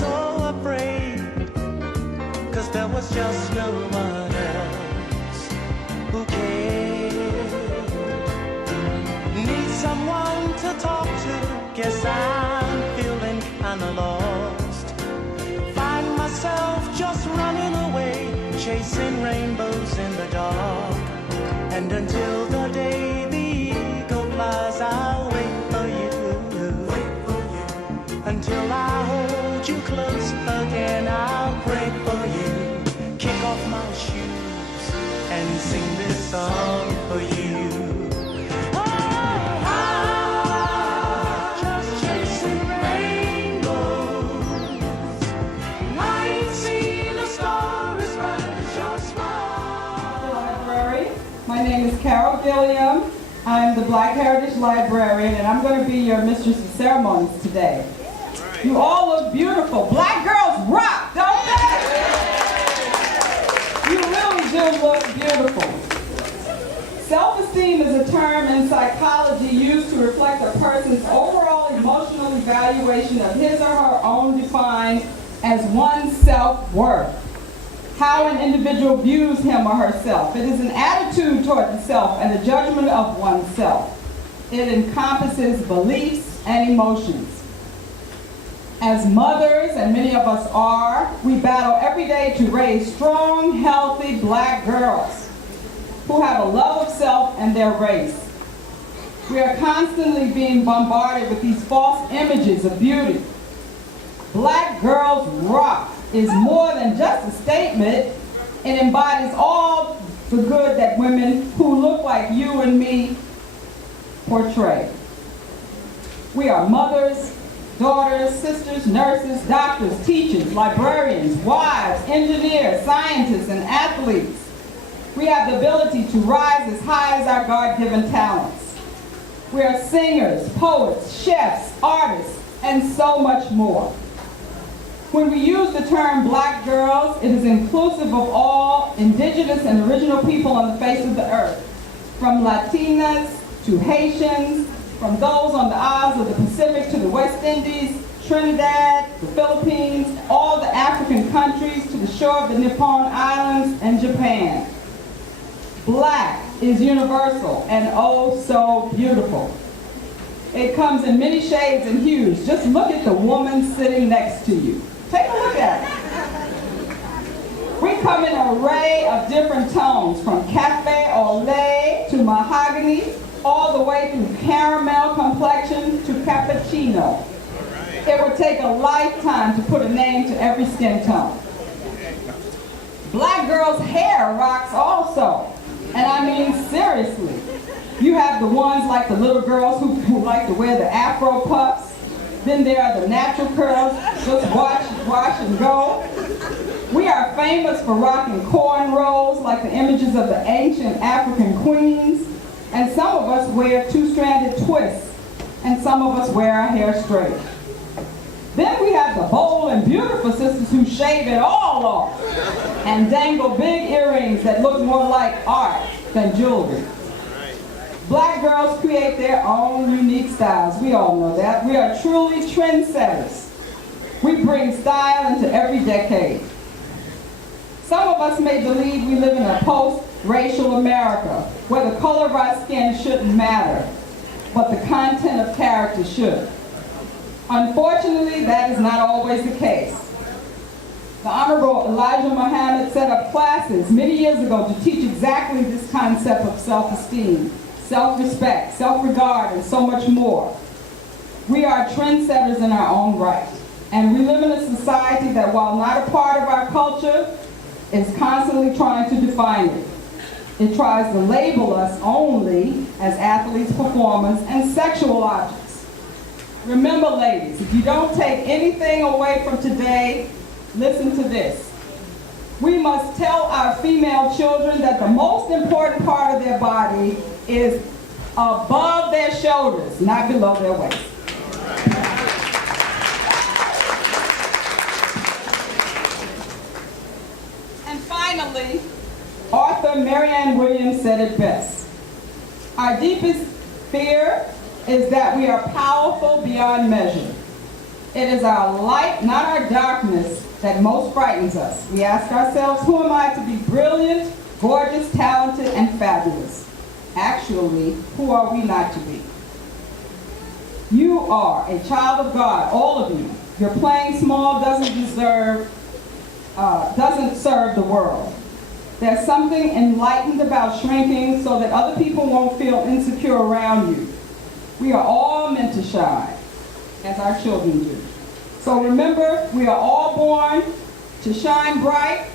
so afraid, 'cause there was just no one else who cared. Need someone to talk to, guess I'm feeling kinda lost. Find myself just running away, chasing rainbows in the dark. And until the day the eagle flies, I'll wait for you. Wait for you. Until I hold you close again, I'll pray for you. Kick off my shoes and sing this song for you. My name is Carol Gilliam. I'm the Black Heritage Librarian, and I'm going to be your Mistress of Ceremonies today. You all look beautiful. Black girls rock, don't they? You really do look beautiful. Self-esteem is a term in psychology used to reflect a person's overall emotional evaluation of his or her own defined as one's self-worth. How an individual views him or herself. It is an attitude toward the self and a judgment of oneself. It encompasses beliefs and emotions. As mothers, and many of us are, we battle every day to raise strong, healthy black girls who have a love of self and their race. We are constantly being bombarded with these false images of beauty. Black girls rock is more than just a statement. It embodies all the good that women who look like you and me portray. We are mothers, daughters, sisters, nurses, doctors, teachers, librarians, wives, engineers, scientists, and athletes. We have the ability to rise as high as our God-given talents. We are singers, poets, chefs, artists, and so much more. When we use the term black girls, it is inclusive of all indigenous and original people on the face of the earth, from Latinas to Haitians, from those on the Isles of the Pacific to the West Indies, Trinidad, the Philippines, all the African countries to the shore of the Nippon Islands and Japan. Black is universal and oh so beautiful. It comes in many shades and hues. Just look at the woman sitting next to you. Take a look at it. We come in an array of different tones, from cafe au lait to mahogany, all the way through caramel complexion to cappuccino. It would take a lifetime to put a name to every skin tone. Black girls' hair rocks also, and I mean seriously. You have the ones like the little girls who like to wear the Afro puffs. Then there are the natural curls, just wash and go. We are famous for rocking cornrows like the images of the ancient African queens. And some of us wear two-stranded twists, and some of us wear our hair straight. Then we have the bold and beautiful sisters who shave it all off and dangle big earrings that look more like art than jewelry. Black girls create their own unique styles. We all know that. We are truly trendsetters. We bring style into every decade. Some of us may believe we live in a post-racial America where the color of our skin shouldn't matter, but the content of character should. Unfortunately, that is not always the case. The Honorable Elijah Muhammad set up classes many years ago to teach exactly this concept of self-esteem, self-respect, self-regard, and so much more. We are trendsetters in our own right, and we live in a society that, while not a part of our culture, is constantly trying to define it. It tries to label us only as athletes, performers, and sexual objects. Remember, ladies, if you don't take anything away from today, listen to this. We must tell our female children that the most important part of their body is above their shoulders, not below their waist. And finally, author Marianne Williams said it best. Our deepest fear is that we are powerful beyond measure. It is our light, not our darkness, that most frightens us. We ask ourselves, who am I to be brilliant, gorgeous, talented, and fabulous? Actually, who are we not to be? You are a child of God, all of you. Your playing small doesn't serve the world. There's something enlightened about shrinking so that other people won't feel insecure around you. We are all meant to shine, as our children do. So remember, we are all born to shine bright.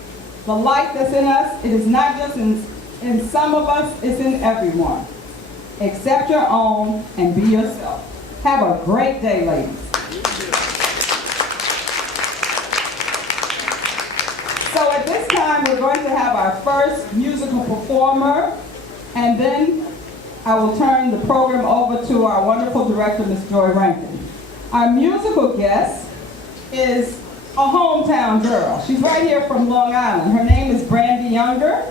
The light that's in us, it is not just in some of us, it's in everyone. Accept your own and be yourself. Have a great day, ladies. So at this time, we're going to have our first musical performer, and then I will turn the program over to our wonderful director, Ms. Joy Rankin. Our musical guest is a hometown girl. She's right here from Long Island. Her name is Brandy Younger.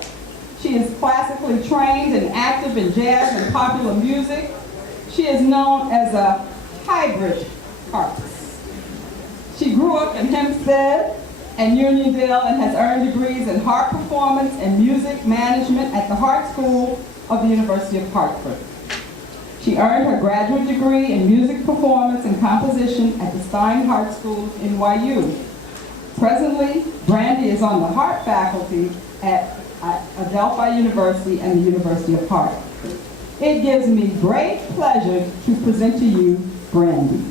She is classically trained and active in jazz and popular music. She is known as a hybrid artist. She grew up in Hempstead and Uniondale and has earned degrees in harp performance and music management at the Hart School of the University of Hartford. She earned her graduate degree in music performance and composition at the Stein Hart School, NYU. Presently, Brandy is on the harp faculty at Adelphi University and the University of Hartford. It gives me great pleasure to present to you Brandy.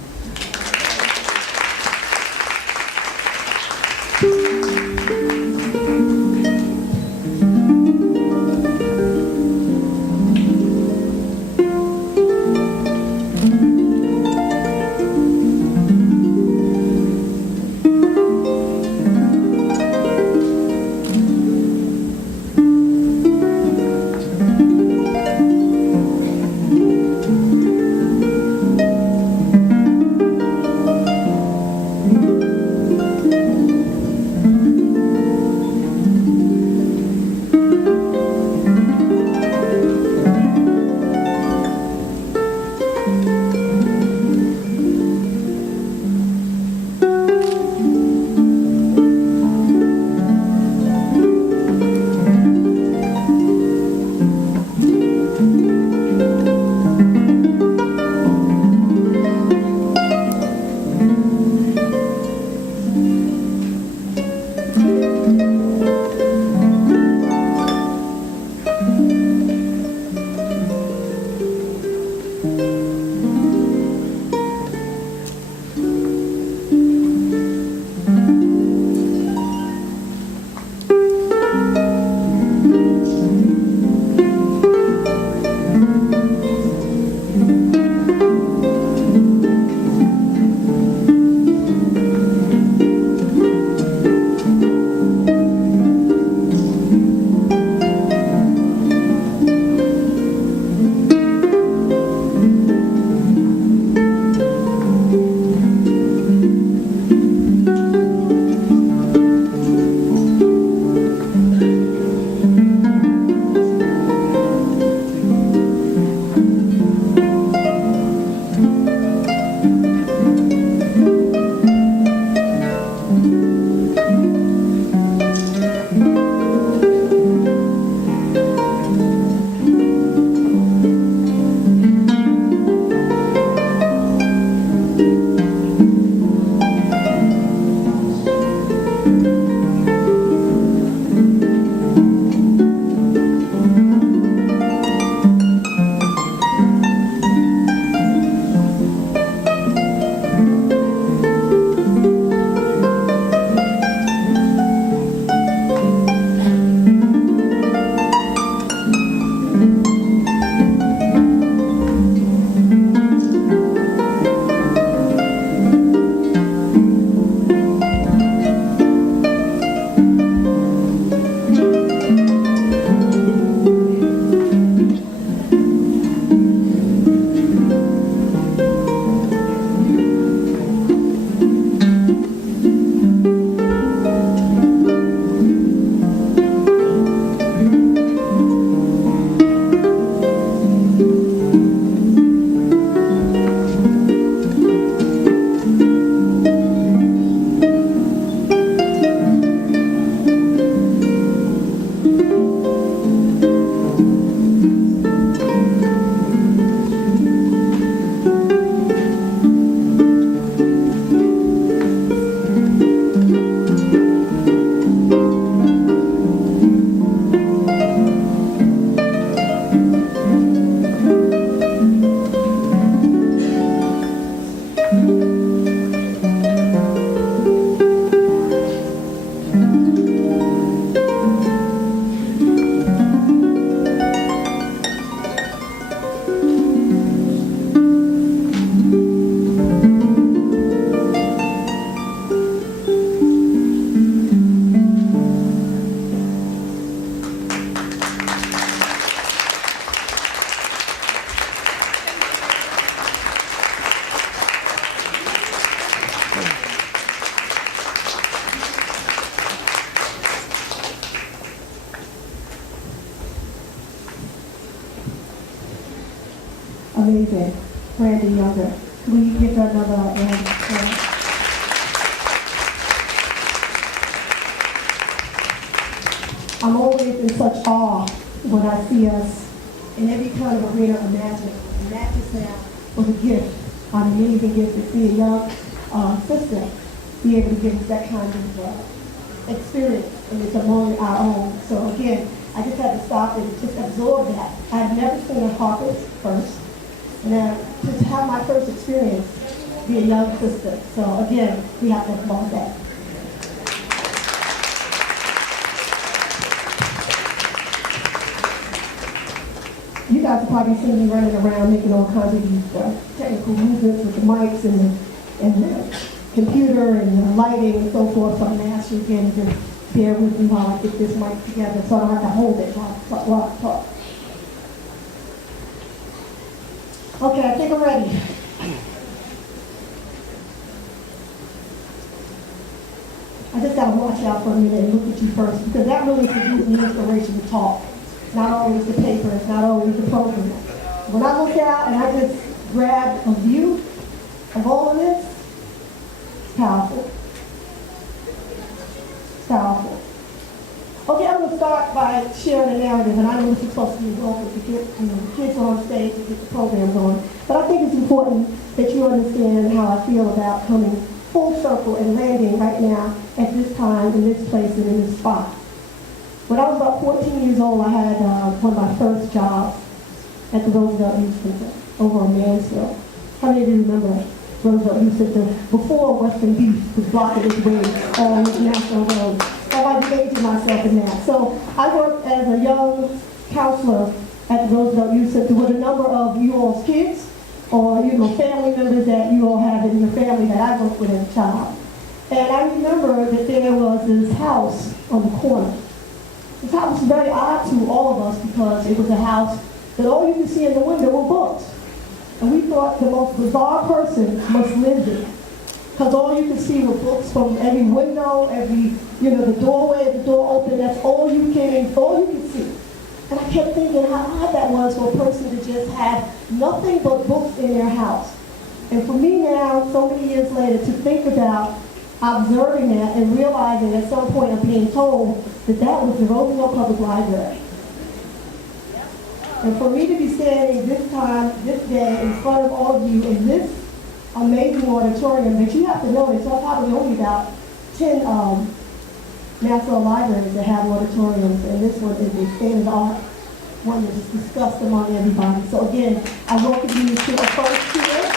amazing, Brandy Younger. Can we give her another round of applause? I'm always in such awe when I see us in every kind of arena imaginable. And that just now was a gift, an amazing gift to see a young sister be able to give us that kind of experience, and it's among our own. So again, I just had to stop and just absorb that. I've never seen a harpist first, and to have my first experience be a young sister. So again, we have to applaud that. You guys have probably seen me running around making all kinds of these technical movements with the mics and the computer and the lighting and so forth. So I'm going to ask you again to bear with me while I get this mic together so I don't have to hold it while I talk. Okay, I think I'm ready. I just got to watch out for a minute and look at you first, because that really gives me inspiration to talk. Not always the paper, it's not always the program. When I look out and I just grab a view of all of this, it's powerful. It's powerful. Okay, I'm going to start by sharing a narrative, and I know this is supposed to be welcome to get the kids on stage and get the programs on, but I think it's important that you understand how I feel about coming full circle and landing right now at this time, in this place, and in this spot. When I was about 14 years old, I had one of my first jobs at the Roosevelt Youth Center over in Mansfield. How many of you remember Roosevelt Youth Center before Western Beach was blocking its way on National Road? I might be aging myself in that. So I worked as a young counselor at the Roosevelt Youth Center with a number of you all's kids, or family members that you all have in your family that I worked with as a child. And I remember that there was this house on the corner. This house was very odd to all of us because it was a house that all you could see in the window were books. And we thought the most bizarre person must live there, because all you could see were books from every window, every, the doorway, the door open, that's all you could see. And I kept thinking how odd that was for a person to just have nothing but books in their house. And for me now, so many years later, to think about observing that and realizing at some point of being told that that was the Roosevelt Public Library. And for me to be standing this time, this day, in front of all of you in this amazing auditorium, that you have to know there's probably only about 10 national libraries that have auditoriums, and this one is the standard art one that is discussed among everybody. So again, I welcome you to a first tour.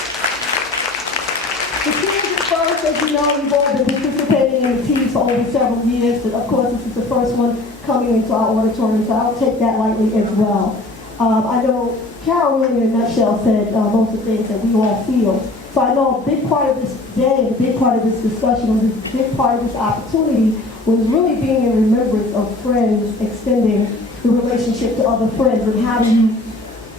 The tour is first, as you know, we've all been participating in the team for over several years, but of course this is the first one coming into our auditorium, so I'll take that lightly as well. I know Carol really in a nutshell said most of the things that we all feel. So I know a big part of this day, a big part of this discussion, a big part of this opportunity was really being in remembrance of friends extending the relationship to other friends, and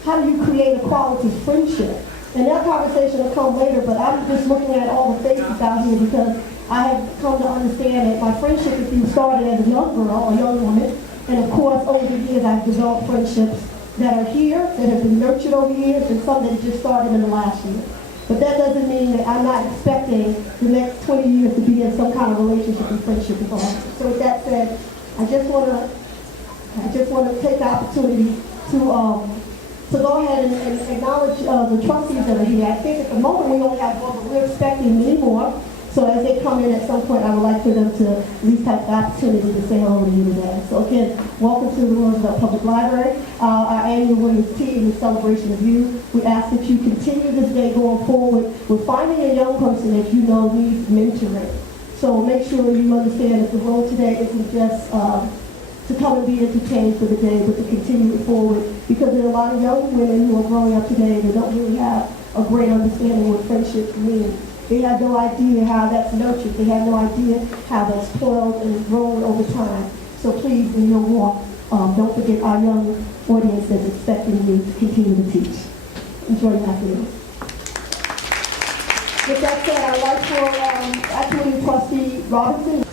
how do you create a quality friendship? And that conversation will come later, but I'm just looking at all the faces out here because I have come to understand that my friendship with you started as a young girl, a young woman, and of course over the years I've developed friendships that are here, that have been nurtured over years, and some that just started in the last year. But that doesn't mean that I'm not expecting the next 20 years to be in some kind of relationship and friendship with all of you. So with that said, I just want to take the opportunity to go ahead and acknowledge the trustees that are here. I think at the moment we only have one, but we're expecting many more. So as they come in at some point, I would like for them to at least have the opportunity to say hello to you today. So again, welcome to the Roosevelt Public Library. Our annual Women's Tea in celebration of you. We ask that you continue this day going forward with finding a young person that you know needs mentoring. So make sure you understand that the role today isn't just to come and be entertained for the day, but to continue it forward, because there are a lot of young women who are growing up today that don't really have a great understanding what friendships mean. They have no idea how that's nurtured. They have no idea how that's spoiled and grown over time. So please, in your walk, don't forget our young audience that's expecting you to continue to teach. Enjoy your afternoon. With that said, I'd like for actually Trustee Robinson.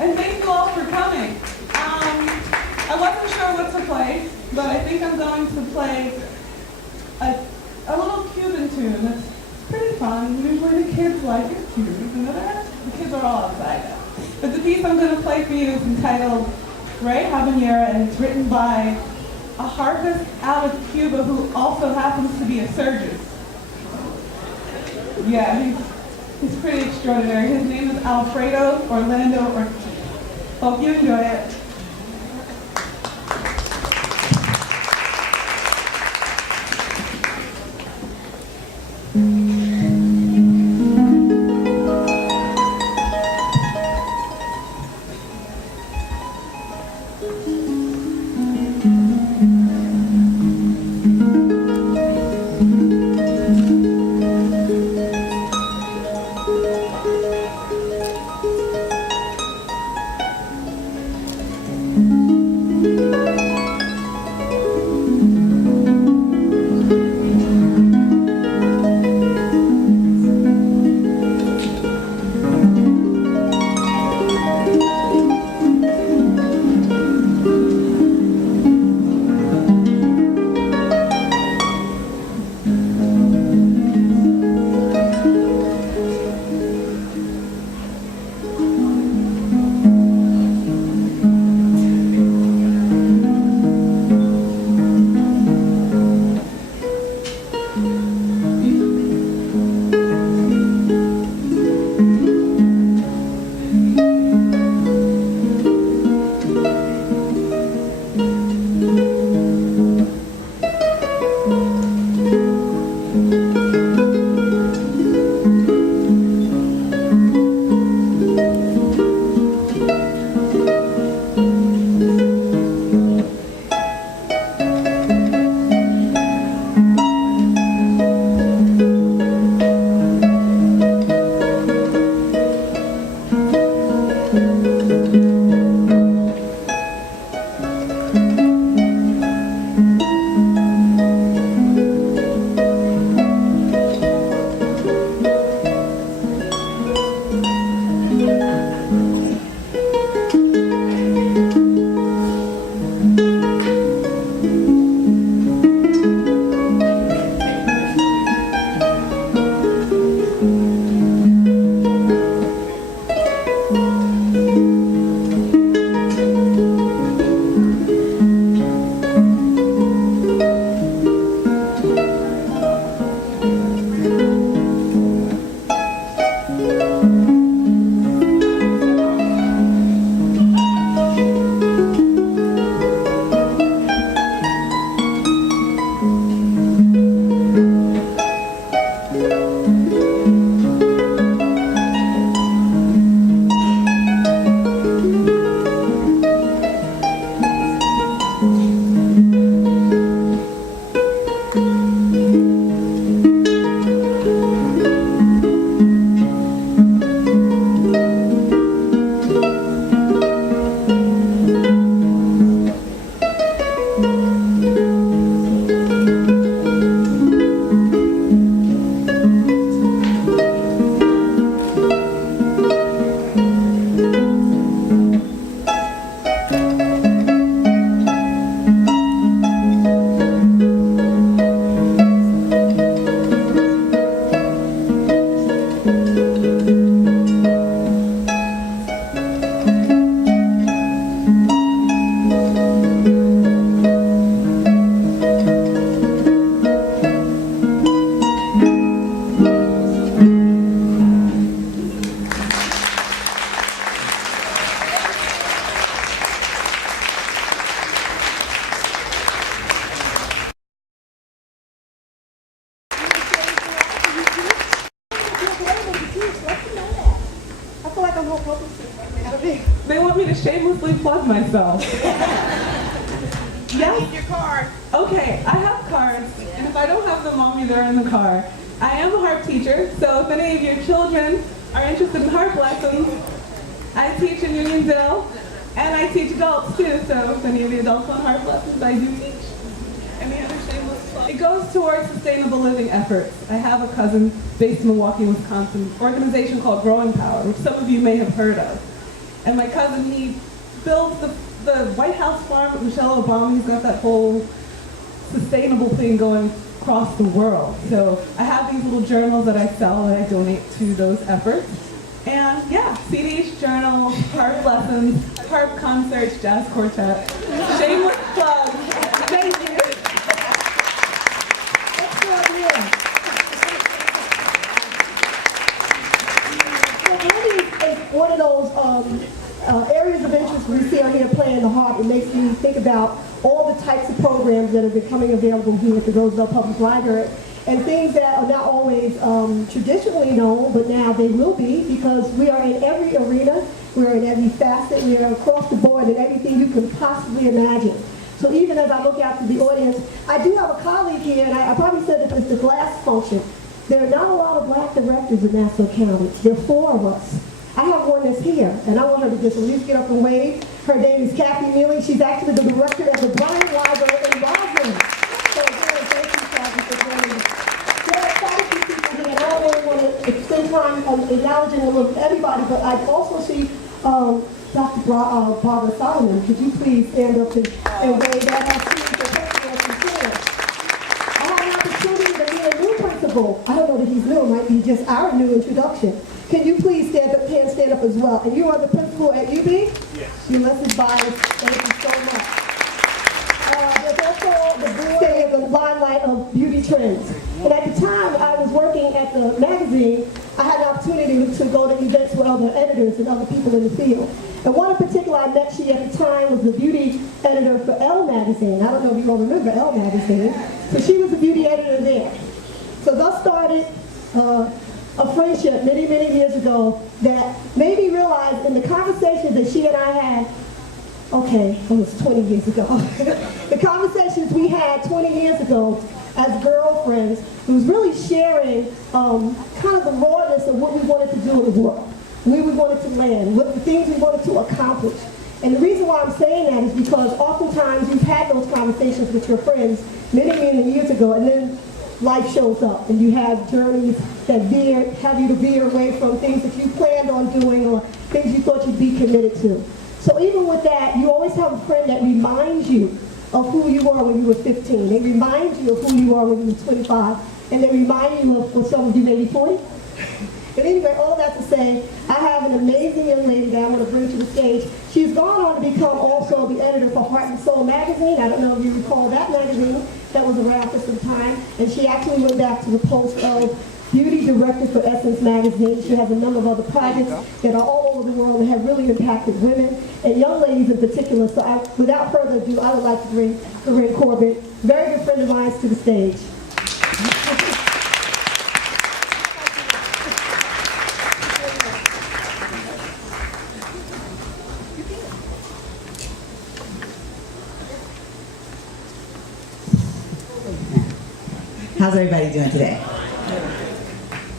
And thank you all for coming. I wasn't sure what to play, but I think I'm going to play a little Cuban tune that's pretty fun. Usually the kids like it too. You know that? The kids are all outside now. But the piece I'm going to play for you is entitled Ray Habanera, and it's written by a harpist out of Cuba who also happens to be a surgeon. Yeah, he's pretty extraordinary. His name is Alfredo Orlando Ortiz. Hope you enjoy it. They want me to shamelessly plug myself. Yes? Your card. Okay, I have cards, and if I don't have them on me, they're in the car. I am a harp teacher, so if any of your children are interested in harp lessons, I teach in Uniondale, and I teach adults too, so if any of the adults want harp lessons, I do teach. Any other shameless plug? It goes towards sustainable living efforts. I have a cousin based in Milwaukee, Wisconsin, organization called Growing Power, which some of you may have heard of. And my cousin, he builds the White House farm with Michelle Obama. He's got that whole sustainable thing going across the world. So I have these little journals that I sell and I donate to those efforts. And yeah, CDs, journals, harp lessons, harp concerts, jazz quartet. Shameless plug. Thank you. One of those areas of interest we see on here playing the harp. It makes me think about all the types of programs that are becoming available here at the Roosevelt Public Library, and things that are not always traditionally known, but now they will be, because we are in every arena, we're in every facet, we are across the board in everything you can possibly imagine. So even as I look out to the audience, I do have a colleague here, and I probably said that it's the glass function. There are not a lot of black directors in Nassau County. There are 4 of us. I have one that's here, and I want her to just at least get up and wave. Her name is Kathy Neely. She's actually the director of the Bryant Library in Roslyn. So again, thank you, Kathy, for joining us. There are quite a few people here, and I don't really want to spend time acknowledging everybody, but I also see Dr. Barbara Solomon. Could you please stand up and wave that out to you? I have an opportunity to meet a new principal. I don't know that he's new. It might be just our new introduction. Can you please stand up as well? And you are the principal at UB? Yes. Ulysses Bias, thank you so much. There's also the board stay in the limelight of beauty trends. And at the time I was working at the magazine, I had an opportunity to go to events with other editors and other people in the field. And one in particular I met, she at the time was the beauty editor for Elle magazine. I don't know if you all remember Elle magazine. So she was the beauty editor there. So thus started a friendship many, many years ago that made me realize in the conversations that she and I had, okay, almost 20 years ago, the conversations we had 20 years ago as girlfriends, it was really sharing kind of the rawness of what we wanted to do in the world, where we wanted to land, what the things we wanted to accomplish. And the reason why I'm saying that is because oftentimes you've had those conversations with your friends many, many years ago, and then life shows up and you have journeys that have you to veer away from things that you planned on doing or things you thought you'd be committed to. So even with that, you always have a friend that reminds you of who you were when you were 15. They remind you of who you are when you were 25. And they remind you of some of you maybe 40. But anyway, all that to say, I have an amazing young lady that I want to bring to the stage. She's gone on to become also the editor for Heart and Soul magazine. I don't know if you recall that magazine. That was around for some time. And she actually went back to the post of beauty director for Essence magazine. She has a number of other projects that are all over the world and have really impacted women and young ladies in particular. So without further ado, I would like to bring Corinne Corbett, very good friend of mine, to the stage. How's everybody doing today?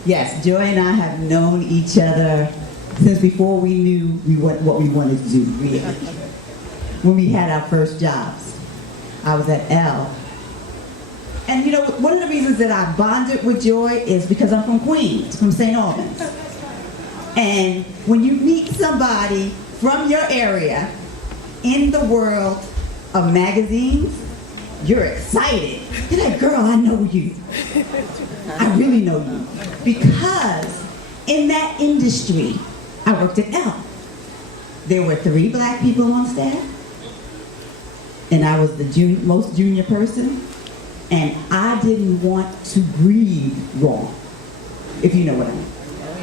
Yes, Joy and I have known each other since before we knew what we wanted to do, really. When we had our first jobs. I was at Elle. And you know, one of the reasons that I bonded with Joy is because I'm from Queens, from St. Albans. And when you meet somebody from your area in the world of magazines, you're excited. You're like, girl, I know you. I really know you. Because in that industry, I worked at Elle. There were 3 black people on staff, and I was the most junior person, and I didn't want to breathe wrong, if you know what I mean.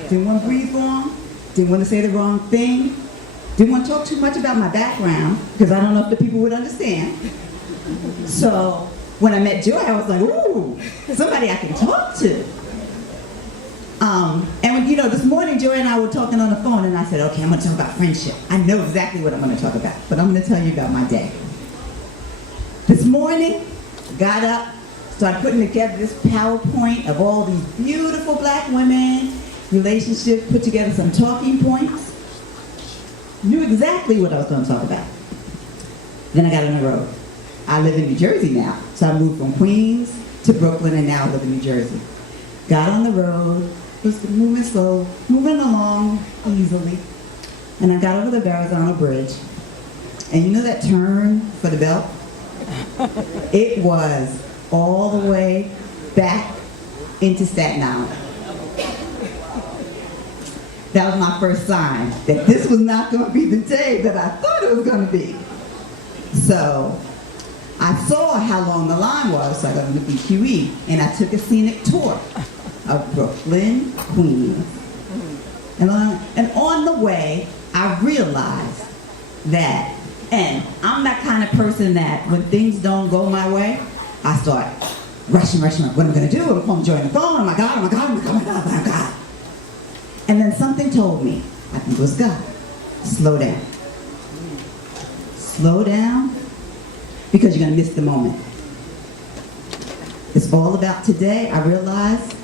Didn't want to breathe wrong, didn't want to say the wrong thing, didn't want to talk too much about my background, because I don't know if the people would understand. So when I met Joy, I was like, ooh, somebody I can talk to. And when, this morning Joy and I were talking on the phone, and I said, okay, I'm going to talk about friendship. I know exactly what I'm going to talk about, but I'm going to tell you about my day. This morning, got up, started putting together this PowerPoint of all these beautiful black women, relationships, put together some talking points. Knew exactly what I was going to talk about. Then I got on the road. I live in New Jersey now, so I moved from Queens to Brooklyn, and now I live in New Jersey. Got on the road, was moving slow, moving along easily, and I got over the Verrazano Bridge. And you know that turn for the belt? It was all the way back into Staten Island. That was my first sign that this was not going to be the day that I thought it was going to be. So I saw how long the line was, so I got on the BQE, and I took a scenic tour of Brooklyn, Queens. And on the way, I realized that, and I'm that kind of person that when things don't go my way, I start rushing. What am I going to do? I'm calling Joy on the phone. Oh my God, oh my God, oh my God, oh my God, oh my God. And then something told me, I think it was God, slow down. Slow down, because you're going to miss the moment. It's all about today, I realized.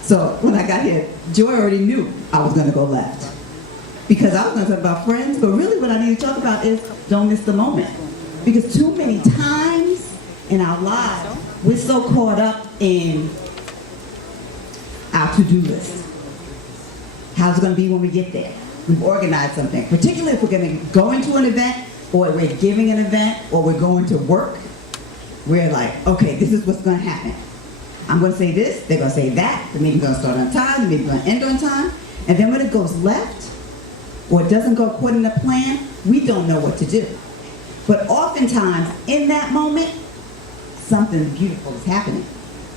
So when I got here, Joy already knew I was going to go left. Because I was going to talk about friends, but really what I need to talk about is don't miss the moment. Because too many times in our lives, we're so caught up in our to-do list. How's it going to be when we get there? We've organized something, particularly if we're going to go into an event, or we're giving an event, or we're going to work. We're like, okay, this is what's going to happen. I'm going to say this, they're going to say that, the meeting's going to start on time, the meeting's going to end on time, and then when it goes left, or it doesn't go according to plan, we don't know what to do. But oftentimes, in that moment, something beautiful is happening.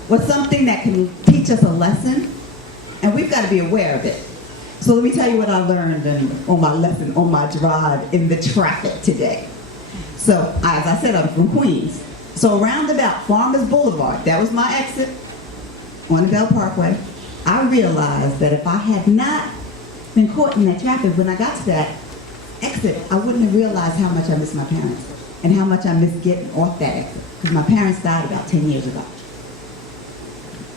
Or something that can teach us a lesson, and we've got to be aware of it. So let me tell you what I learned on my lesson, on my drive in the traffic today. So, as I said, I'm from Queens. So around about Farmers Boulevard, that was my exit on the Bell Parkway, I realized that if I had not been caught in that traffic when I got to that exit, I wouldn't have realized how much I missed my parents and how much I missed getting off that exit. Because my parents died about 10 years ago.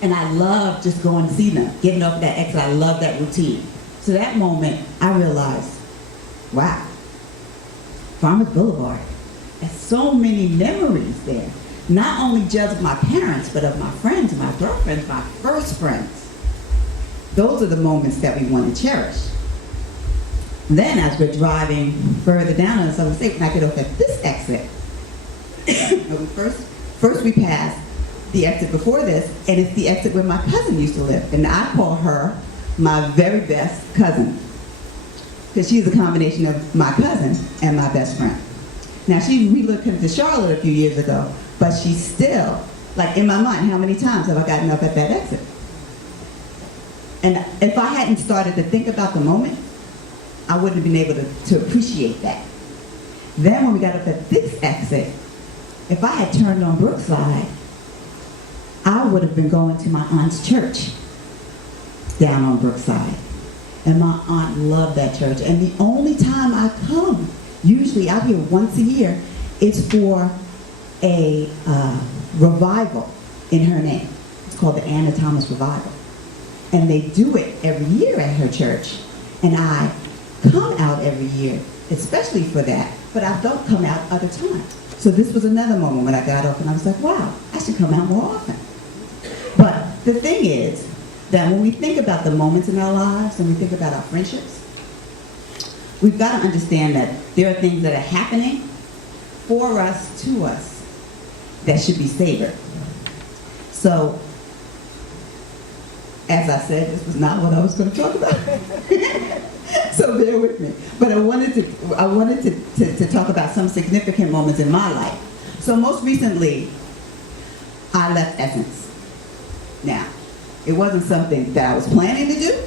And I loved just going to see them, getting off that exit. I loved that routine. So that moment, I realized, wow, Farmers Boulevard, there's so many memories there. Not only just of my parents, but of my friends, my girlfriends, my first friends. Those are the moments that we want to cherish. Then as we're driving further down on the Southern State, when I get off at this exit, first we pass the exit before this, and it's the exit where my cousin used to live. And I call her my very best cousin, because she's a combination of my cousin and my best friend. Now, she relocated to Charlotte a few years ago, but she's still, like in my mind, how many times have I gotten up at that exit? And if I hadn't started to think about the moment, I wouldn't have been able to appreciate that. Then when we got up at this exit, if I had turned on Brookside, I would have been going to my aunt's church down on Brookside. And my aunt loved that church. And the only time I come, usually out here once a year, is for a revival in her name. It's called the Anna Thomas Revival. And they do it every year at her church. And I come out every year, especially for that, but I don't come out other times. So this was another moment when I got up and I was like, wow, I should come out more often. But the thing is that when we think about the moments in our lives and we think about our friendships, we've got to understand that there are things that are happening for us, to us, that should be savored. So, as I said, this was not what I was going to talk about. So bear with me. But I wanted to talk about some significant moments in my life. So most recently, I left Essence. Now, it wasn't something that I was planning to do,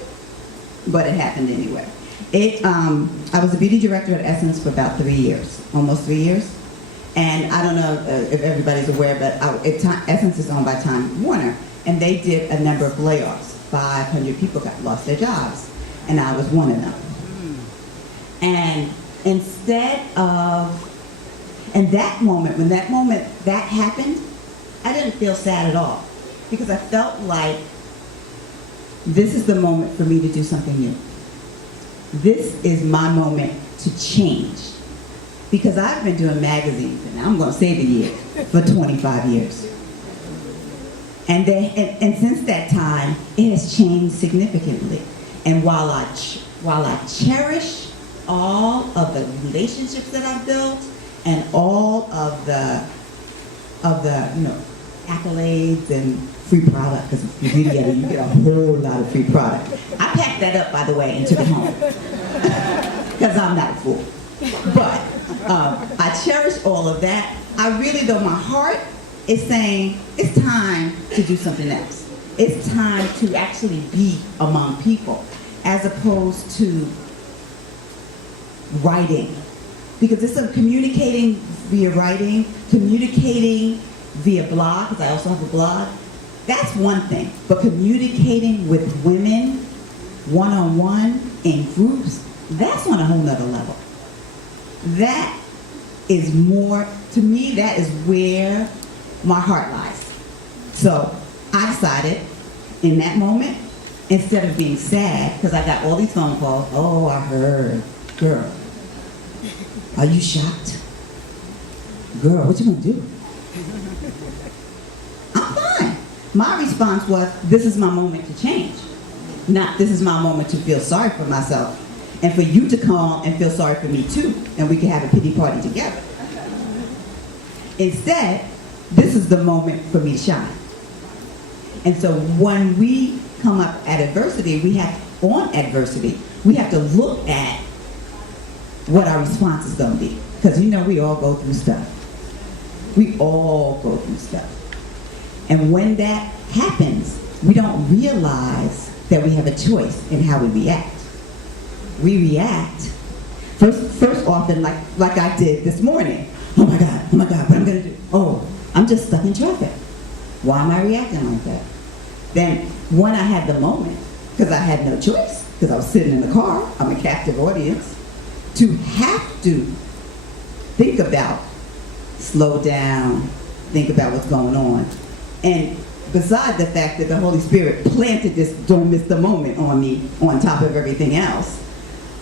but it happened anyway. I was a beauty director at Essence for about 3 years, almost 3 years. And I don't know if everybody's aware, but Essence is owned by Time Warner, and they did a number of layoffs. 500 people lost their jobs, and I was one of them. And in that moment, when that happened, I didn't feel sad at all, because I felt like this is the moment for me to do something new. This is my moment to change. Because I've been doing magazines, and I'm going to say the year, for 25 years. And since that time, it has changed significantly. And while I cherish all of the relationships that I've built and all of the accolades and free product, because if you do together, you get a whole lot of free product. I packed that up, by the way, into the home, because I'm not a fool. But I cherish all of that. I really, though, my heart is saying it's time to do something else. It's time to actually be among people, as opposed to writing. Because it's communicating via writing, communicating via blog, because I also have a blog. That's one thing. But communicating with women, one-on-one, in groups, that's on a whole nother level. That is more, to me, that is where my heart lies. So I decided in that moment, instead of being sad, because I got all these phone calls, oh, I heard, girl, are you shocked? Girl, what you gonna do? I'm fine. My response was, this is my moment to change. Not, this is my moment to feel sorry for myself. And for you to come and feel sorry for me too, and we can have a pity party together. Instead, this is the moment for me to shine. And so when we come up at adversity, we have to look at what our response is going to be. Because we all go through stuff. We all go through stuff. And when that happens, we don't realize that we have a choice in how we react. We react first often like I did this morning. Oh my God, what I'm gonna do? Oh, I'm just stuck in traffic. Why am I reacting like that? Then when I had the moment, because I had no choice, because I was sitting in the car, I'm a captive audience, to have to think about, slow down, think about what's going on. And besides the fact that the Holy Spirit planted this don't miss the moment on me on top of everything else,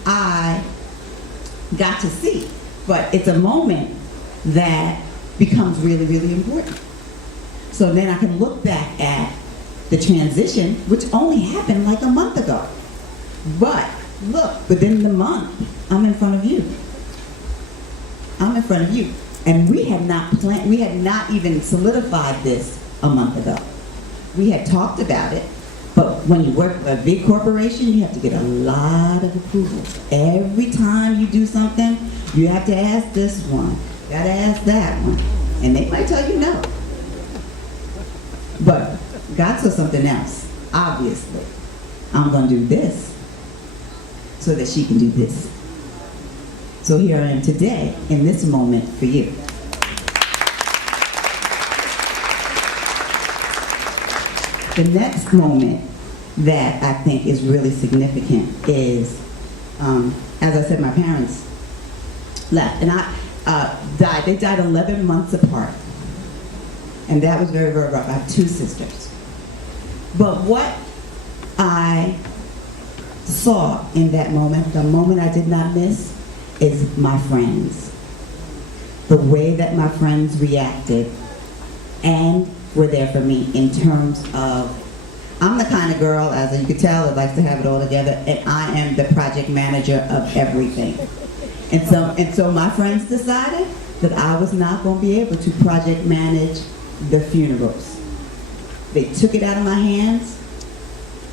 I got to see. But it's a moment that becomes really, really important. So then I can look back at the transition, which only happened like a month ago. But look, within the month, I'm in front of you. I'm in front of you. And we had not even solidified this a month ago. We had talked about it, but when you work for a big corporation, you have to get a lot of approvals. Every time you do something, you have to ask this one, gotta ask that one, and they might tell you no. But God saw something else, obviously. I'm gonna do this so that she can do this. So here I am today, in this moment for you. The next moment that I think is really significant is, as I said, my parents left, and I died. They died 11 months apart, and that was very, very rough. I have two sisters. But what I saw in that moment, the moment I did not miss, is my friends. The way that my friends reacted and were there for me in terms of, I'm the kind of girl, as you can tell, that likes to have it all together, and I am the project manager of everything. And so my friends decided that I was not going to be able to project manage the funerals. They took it out of my hands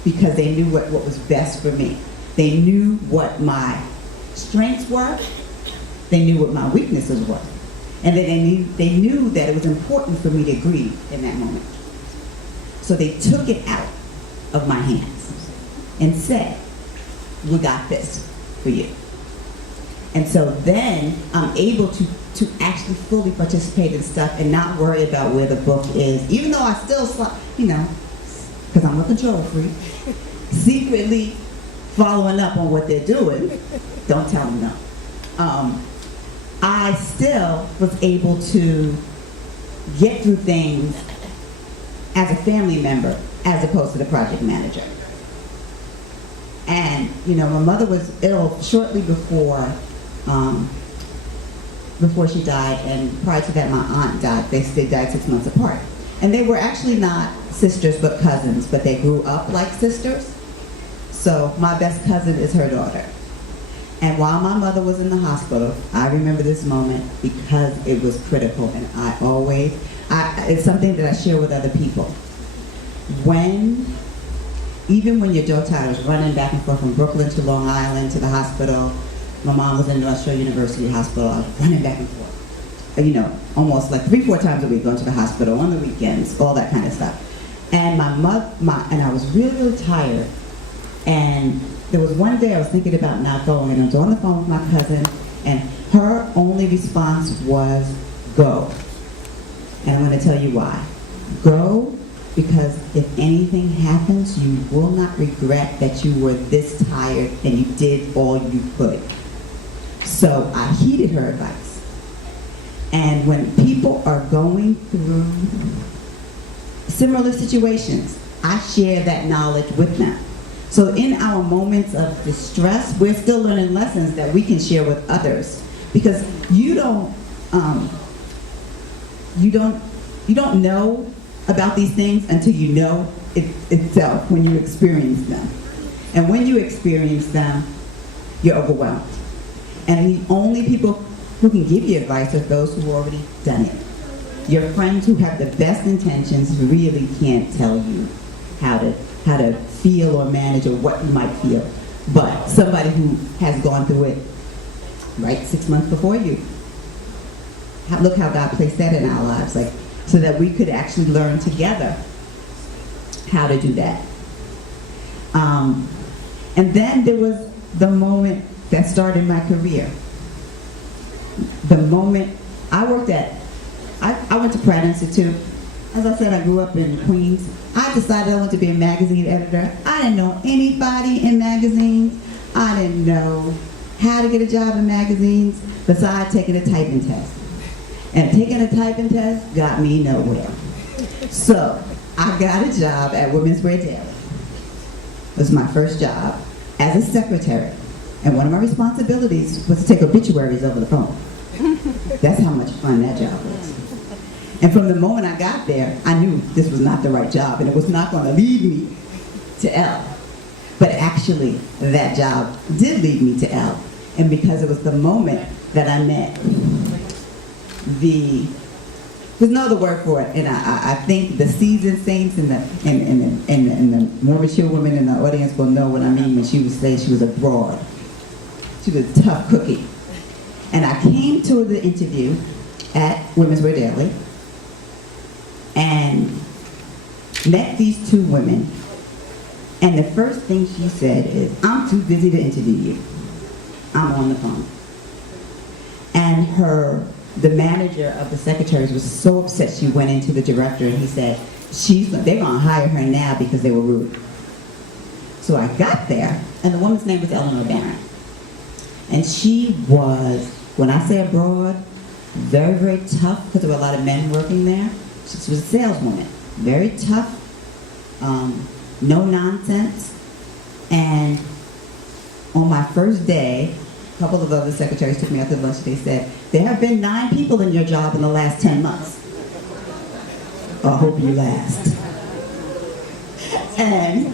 because they knew what was best for me. They knew what my strengths were. They knew what my weaknesses were. And then they knew that it was important for me to grieve in that moment. So they took it out of my hands and said, we got this for you. And so then I'm able to actually fully participate in stuff and not worry about where the book is, even though I still, because I'm a control freak, secretly following up on what they're doing. Don't tell them no. I still was able to get through things as a family member as opposed to the project manager. And, you know, my mother was ill shortly before she died, and prior to that my aunt died. They died 6 months apart. And they were actually not sisters but cousins, but they grew up like sisters. So my best cousin is her daughter. And while my mother was in the hospital, I remember this moment because it was critical, and it's something that I share with other people. Even when your daughter was running back and forth from Brooklyn to Long Island to the hospital, my mom was in North Shore University Hospital, I was running back and forth. You know, almost like 3-4 times a week going to the hospital, on the weekends, all that kind of stuff. And and I was really, really tired. And there was one day I was thinking about not going, and I was on the phone with my cousin, and her only response was, go. And I'm going to tell you why. Go, because if anything happens, you will not regret that you were this tired and you did all you could. So I heeded her advice. And when people are going through similar situations, I share that knowledge with them. So in our moments of distress, we're still learning lessons that we can share with others, because you don't know about these things until you know it itself, when you experience them. And when you experience them, you're overwhelmed. And the only people who can give you advice are those who have already done it. Your friends who have the best intentions really can't tell you how to feel or manage or what you might feel. But somebody who has gone through it right 6 months before you, look how God placed that in our lives, like, so that we could actually learn together how to do that. And then there was the moment that started my career. The moment I went to Pratt Institute. As I said, I grew up in Queens. I decided I wanted to be a magazine editor. I didn't know anybody in magazines. I didn't know how to get a job in magazines besides taking a typing test. And taking a typing test got me nowhere. So I got a job at Women's Wear Daily. It was my first job as a secretary. And one of my responsibilities was to take obituaries over the phone. That's how much fun that job was. And from the moment I got there, I knew this was not the right job, and it was not going to lead me to L. But actually, that job did lead me to L. And because it was the moment that I met there's no other word for it, and I think the seasoned saints and the more mature women in the audience will know what I mean when she would say she was a broad. She was a tough cookie. And I came to the interview at Women's Wear Daily and met these two women. And the first thing she said is, I'm too busy to interview you. I'm on the phone. And the manager of the secretaries was so upset. She went into the director and he said, they're going to hire her now because they were rude. So I got there, and the woman's name was Eleanor Barron. And she was, when I say abroad, very, very tough, because there were a lot of men working there. She was a saleswoman, very tough, no nonsense. And on my first day, a couple of other secretaries took me out to lunch. They said, there have been 9 people in your job in the last 10 months. I hope you last. And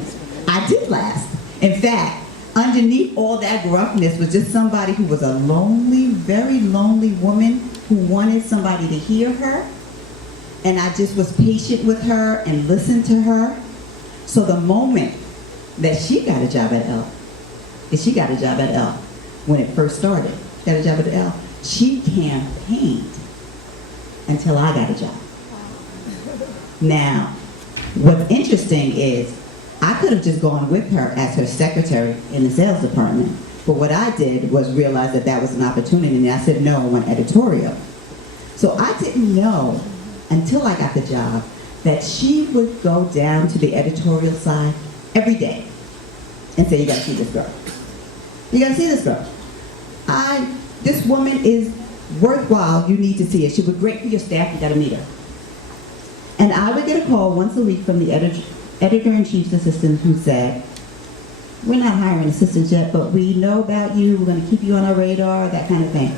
I did last. In fact, underneath all that gruffness was just somebody who was a lonely, very lonely woman who wanted somebody to hear her. And I just was patient with her and listened to her. So the moment that she got a job at L, when it first started, got a job at L, she campaigned until I got a job. Now, what's interesting is I could have just gone with her as her secretary in the sales department, but what I did was realize that that was an opportunity, and I said no, I went editorial. So I didn't know until I got the job that she would go down to the editorial side every day and say, you gotta see this girl. You gotta see this girl. This woman is worthwhile, you need to see her. She was great for your staff, you gotta meet her. And I would get a call once a week from the editor-in-chief's assistant who said, we're not hiring assistants yet, but we know about you, we're gonna keep you on our radar, that kind of thing.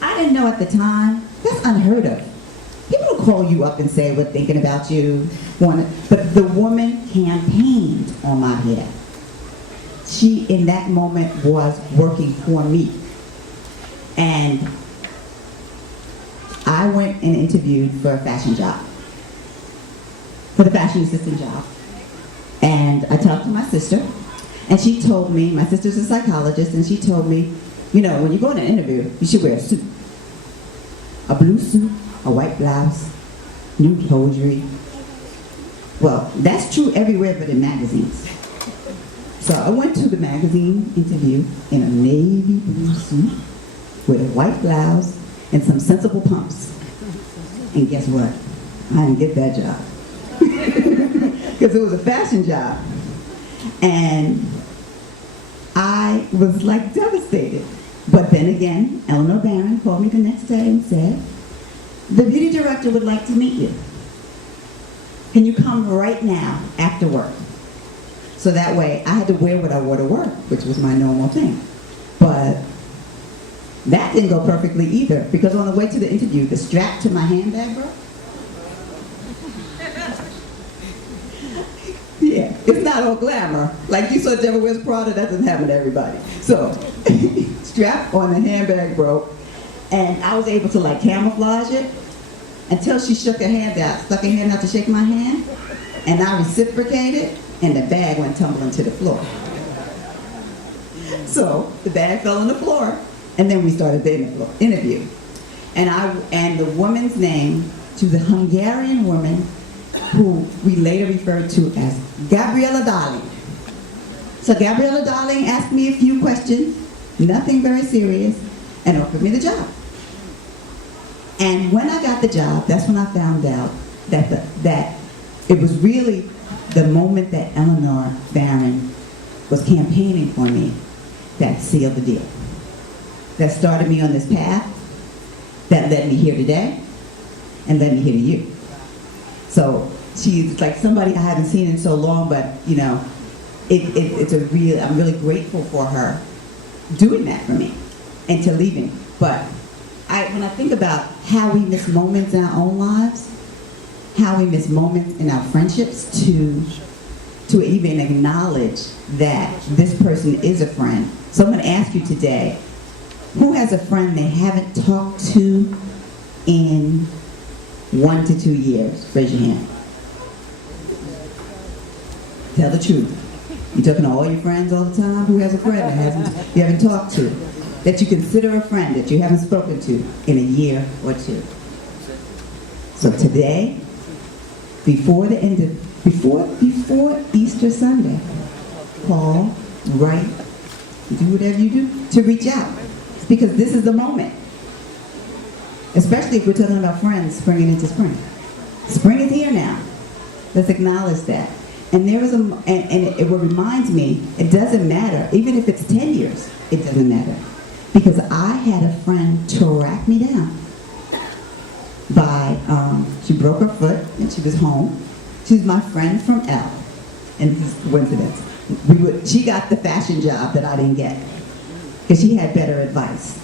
I didn't know at the time, that's unheard of. People don't call you up and say, we're thinking about you. But the woman campaigned on my behalf. She, in that moment, was working for me. And I went and interviewed for a fashion job, for the fashion assistant job. And I talked to my sister, and she told me, my sister's a psychologist, and she told me, you know, when you go in an interview, you should wear a suit. A blue suit, a white blouse, new hosiery. Well, that's true everywhere but in magazines. So I went to the magazine interview in a navy blue suit with a white blouse and some sensible pumps. And guess what? I didn't get that job. Because it was a fashion job. And I was like devastated. But then again, Eleanor Barron called me the next day and said, the beauty director would like to meet you. Can you come right now after work? So that way, I had to wear what I wore to work, which was my normal thing. But that didn't go perfectly either, because on the way to the interview, the strap to my handbag broke. Yeah, it's not all glamour. Like you saw Deborah wears Prada, that doesn't happen to everybody. So, strap on the handbag broke, and I was able to like camouflage it until she shook her hand out, stuck her hand out to shake my hand, and I reciprocated, and the bag went tumbling to the floor. So the bag fell on the floor, and then we started the interview. And the woman's name, she was a Hungarian woman who we later referred to as Gabriella Darling. So Gabriella Darling asked me a few questions, nothing very serious, and offered me the job. And when I got the job, that's when I found out that it was really the moment that Eleanor Barron was campaigning for me that sealed the deal. That started me on this path, that led me here today, and led me here to you. So she's like somebody I haven't seen in so long, but you know, I'm really grateful for her doing that for me and to leaving. But when I think about how we miss moments in our own lives, how we miss moments in our friendships to even acknowledge that this person is a friend. So I'm going to ask you today, who has a friend they haven't talked to in 1 to 2 years? Raise your hand. Tell the truth. You're talking to all your friends all the time? Who has a friend that you haven't talked to, that you consider a friend that you haven't spoken to in a year or two? So today, before Easter Sunday, call, write, do whatever you do to reach out. Because this is the moment. Especially if we're talking about friends springing into spring. Spring is here now. Let's acknowledge that. And it reminds me, it doesn't matter. Even if it's 10 years, it doesn't matter. Because I had a friend track me down. She broke her foot and she was home. She's my friend from L. And this is coincidence. She got the fashion job that I didn't get. Because she had better advice.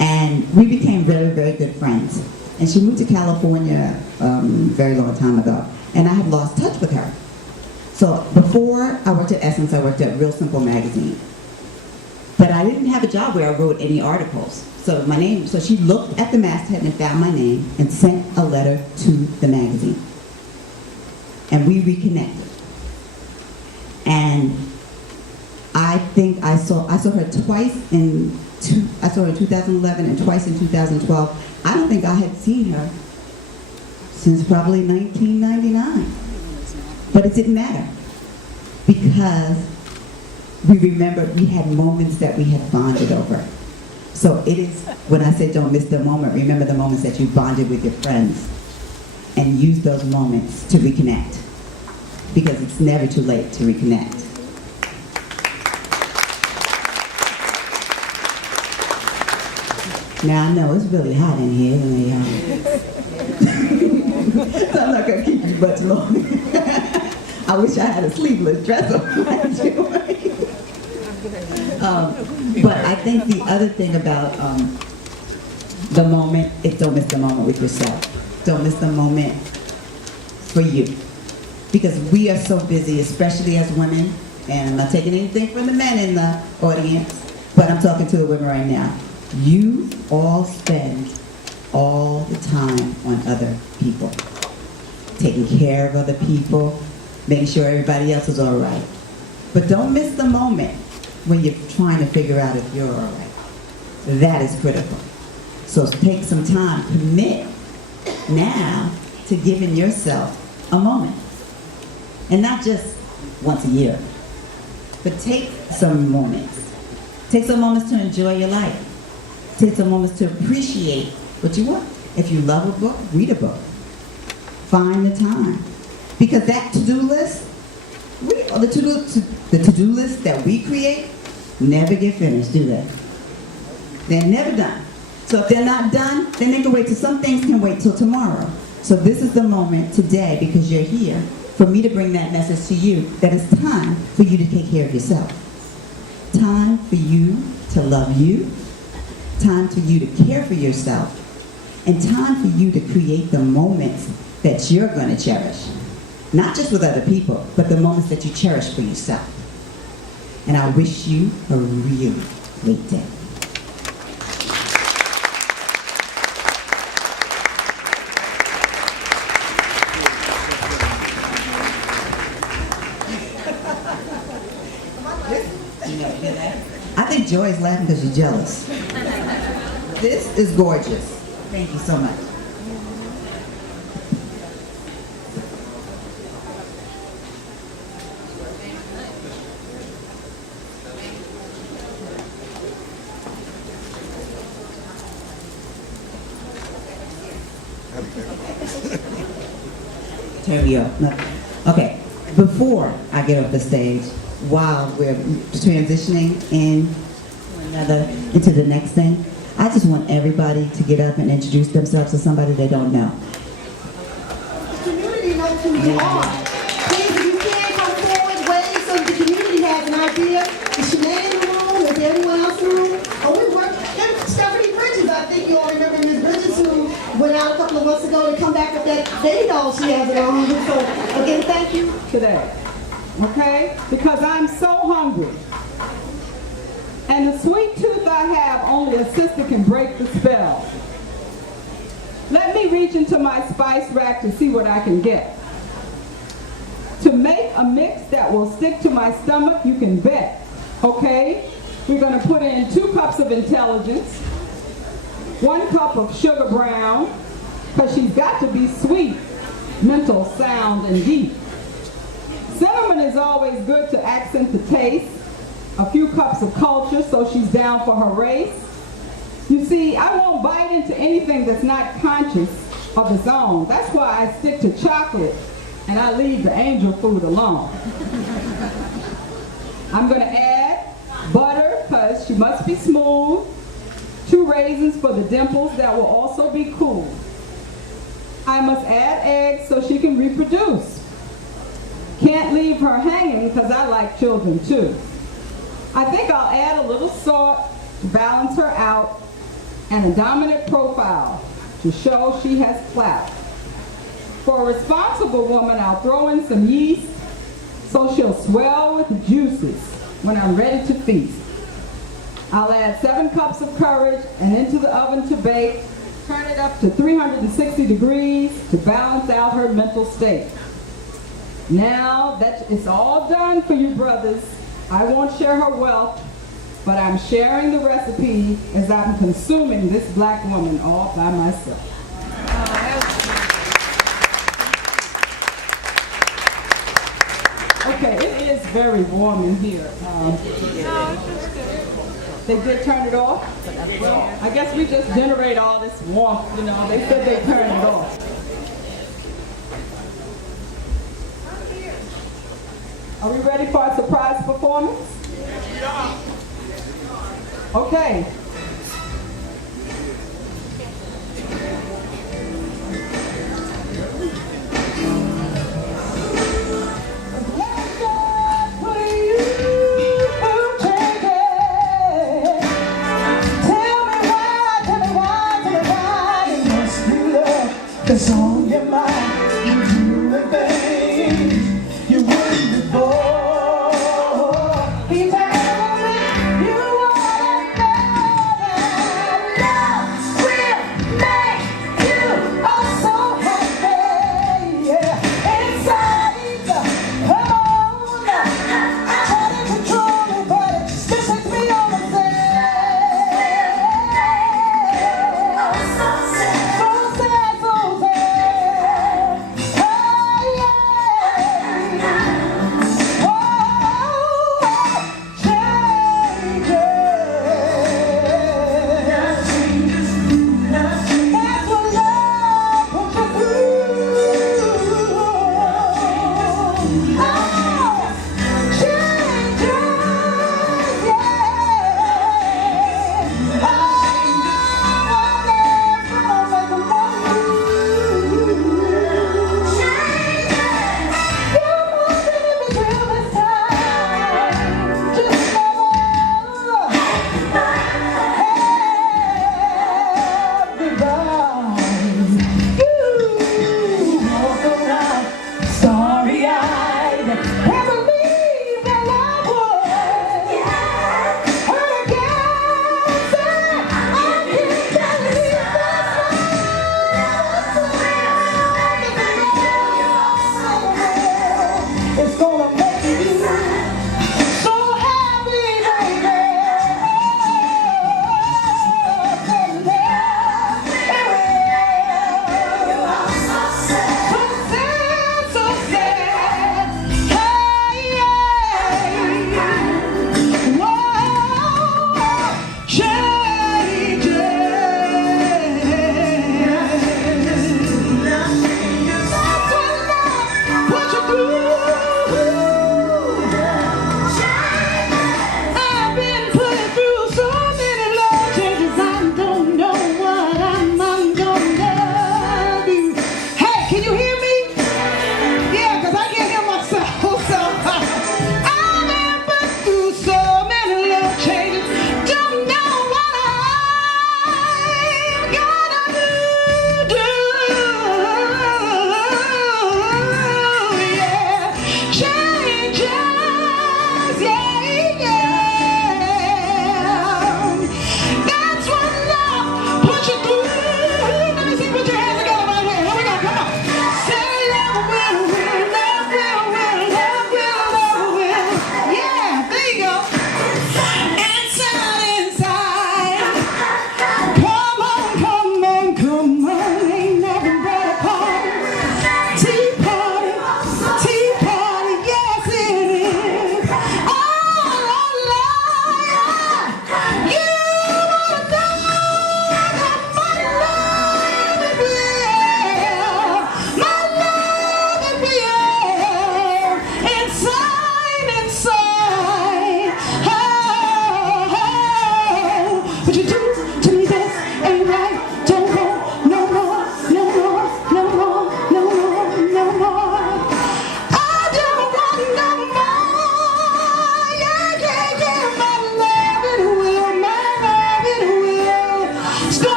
And we became very, very good friends. And she moved to California a very long time ago. And I had lost touch with her. So before I worked at Essence, I worked at Real Simple magazine. But I didn't have a job where I wrote any articles. So she looked at the masthead and found my name and sent a letter to the magazine. And we reconnected. And I think I saw her twice I saw her in 2011 and twice in 2012. I don't think I had seen her since probably 1999. But it didn't matter because we remembered we had moments that we had bonded over. So it is, when I say don't miss the moment, remember the moments that you bonded with your friends and use those moments to reconnect, because it's never too late to reconnect. Now I know it's really hot in here, so I'm not going to keep you much longer. I wish I had a sleeveless dress on. But I think the other thing about the moment is don't miss the moment with yourself. Don't miss the moment for you. Because we are so busy, especially as women, and I'm not taking anything from the men in the audience, but I'm talking to the women right now. You all spend all the time on other people. Taking care of other people, making sure everybody else is all right. But don't miss the moment when you're trying to figure out if you're all right. That is critical. So take some time, commit now to giving yourself a moment. And not just once a year, but take some moments. Take some moments to enjoy your life. Take some moments to appreciate what you want. If you love a book, read a book. Find the time. Because that to-do list, the to-do list that we create never get finished, do they? They're never done. So if they're not done, then they can wait till some things can wait till tomorrow. So this is the moment today, because you're here, for me to bring that message to you, that it's time for you to take care of yourself. Time for you to love you. Time for you to care for yourself. And time for you to create the moments that you're going to cherish. Not just with other people, but the moments that you cherish for yourself. And I wish you a really great day. I think Joy is laughing because she's jealous. This is gorgeous. Thank you so much. Turn me up. No. Okay, before I get off the stage, while we're transitioning into the next thing, I just want everybody to get up and introduce themselves to somebody they don't know. The community knows who you are. Please, if you can, come forward, wave so the community has an idea. Is Shanae in the room? Is everyone else in the room? Oh, we work. And Stephanie Bridges, I think you all remember Ms. Bridges, who went out a couple of months ago to come back with that baby doll she has at home. So, again, thank you. Today, okay? Because I'm so hungry. And the sweet tooth I have, only a sister can break the spell. Let me reach into my spice rack to see what I can get. To make a mix that will stick to my stomach, you can bet, okay? We're gonna put in 2 cups of intelligence, 1 cup of sugar brown, because she's got to be sweet, mental, sound, and deep. Cinnamon is always good to accent the taste. A few cups of culture, so she's down for her race. You see, I won't bite into anything that's not conscious of its own. That's why I stick to chocolate and I leave the angel food alone. I'm gonna add butter, because she must be smooth. 2 raisins for the dimples that will also be cool. I must add eggs so she can reproduce. Can't leave her hanging because I like children too. I think I'll add a little salt to balance her out and a dominant profile to show she has clap. For a responsible woman, I'll throw in some yeast so she'll swell with the juices when I'm ready to feast. I'll add 7 cups of courage and into the oven to bake. Turn it up to 360 degrees to balance out her mental state. Now that it's all done for you brothers, I won't share her wealth, but I'm sharing the recipe as I'm consuming this black woman all by myself. Okay, it is very warm in here. They did turn it off? Well, I guess we just generate all this warmth, you know. They said they turned it off. Are we ready for a surprise performance? Okay. It's on your mind, you do the things you wouldn't before. He told me you wanted better. Love will make you oh so happy. Yeah, inside, come on. I try to control it, but it still takes me on the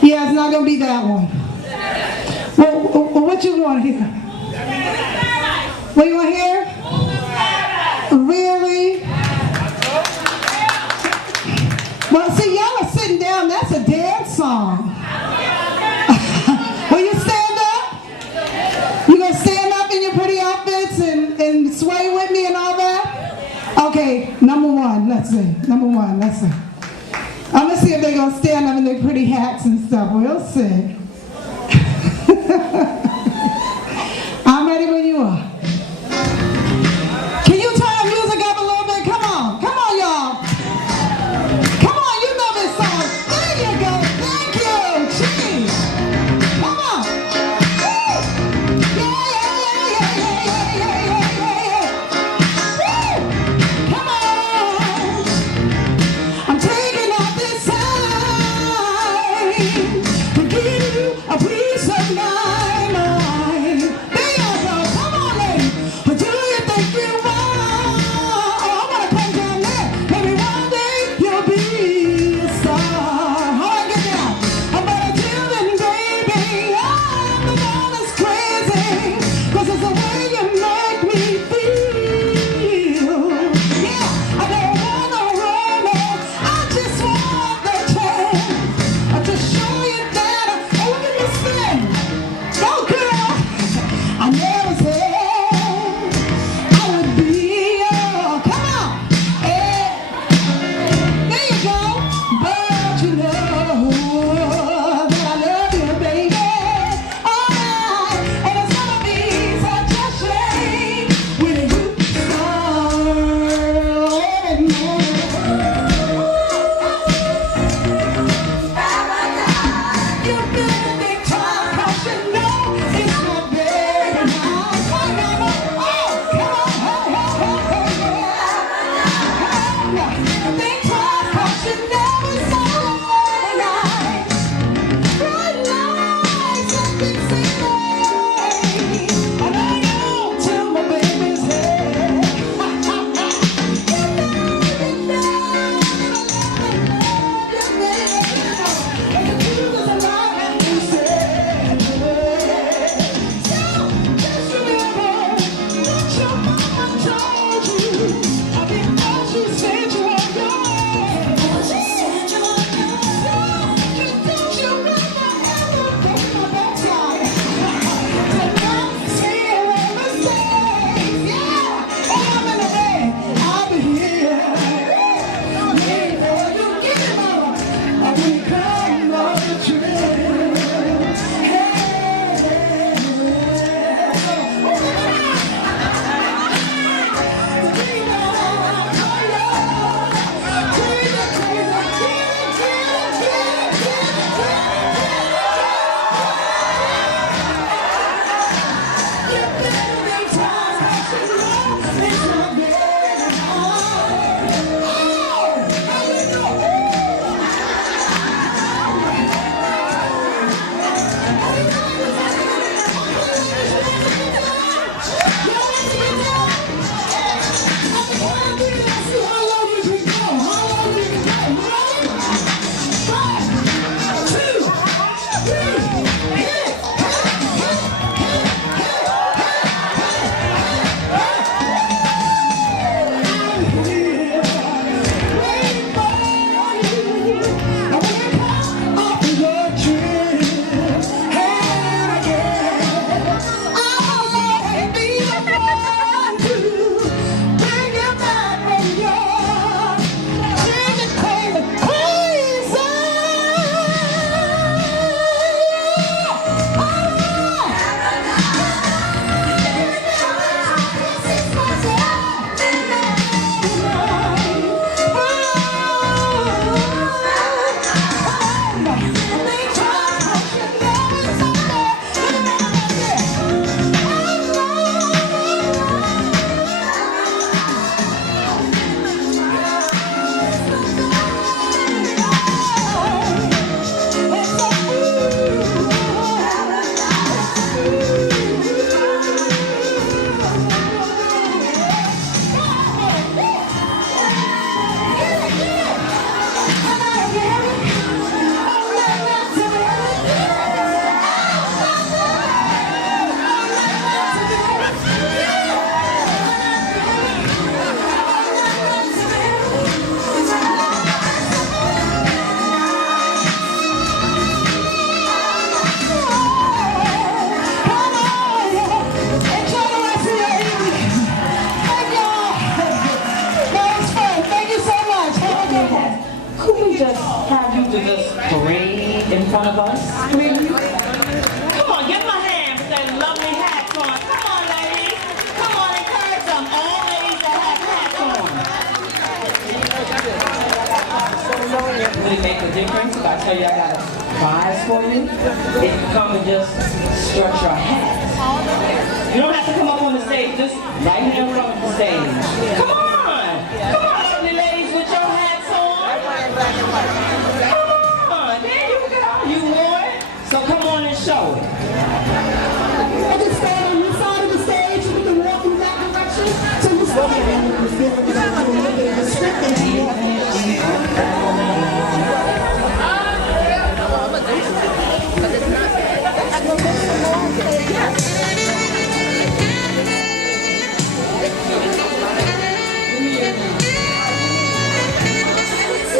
Yeah, it's not going to be that one. Well, what you want to hear? What you want to hear? Really? Well, see, y'all are sitting down. That's a dance song. Will you stand up? You gonna stand up in your pretty outfits and sway with me and all that? Okay, number one, let's see. I'm gonna see if they're gonna stand up in their pretty hats and stuff. We'll see. I'm ready when you are. Can you turn the music up a little bit? Come on, y'all. Come on, you know this song. There you go. Thank you. Jeez. Come on. Woo. Yeah. Woo. Come on. I'm taking off this time to give you a piece of my mind. There you go. Come on, lady. But do you think you are? Oh, I want to come down there. Maybe one day you'll be a star. How I get down? But until then, baby, I'm the one that's crazy. 'Cause it's the way you make me feel. Yeah, I don't want no romance. I just want the chance to show you that oh, look at me spin. Go, girl. I never said I would be your. Come on. There you go. But you know that I love you, baby. All right. And it's gonna be such a shame when you start loving me. You better think twice, 'cause you know it's not very nice. Oh, come on, think twice, 'cause you know it's not very nice. Right now, something silly, and I go to my baby's head. in front of us. Come on, give them a hand with their lovely hats on. Come on, ladies. Come on, encourage them. All ladies that have hats on. Really make a difference. If I tell you I got a prize for you, if you come and just stretch your hats. You don't have to come up on the stage, just right here in front of the stage. Come on! Come on, lovely ladies with your hats on. Come on, there you go. You wore it. So come on and show it. I just stand on this side of the stage and we can walk in that direction. So you stand and you feel like you're a little bit restricted.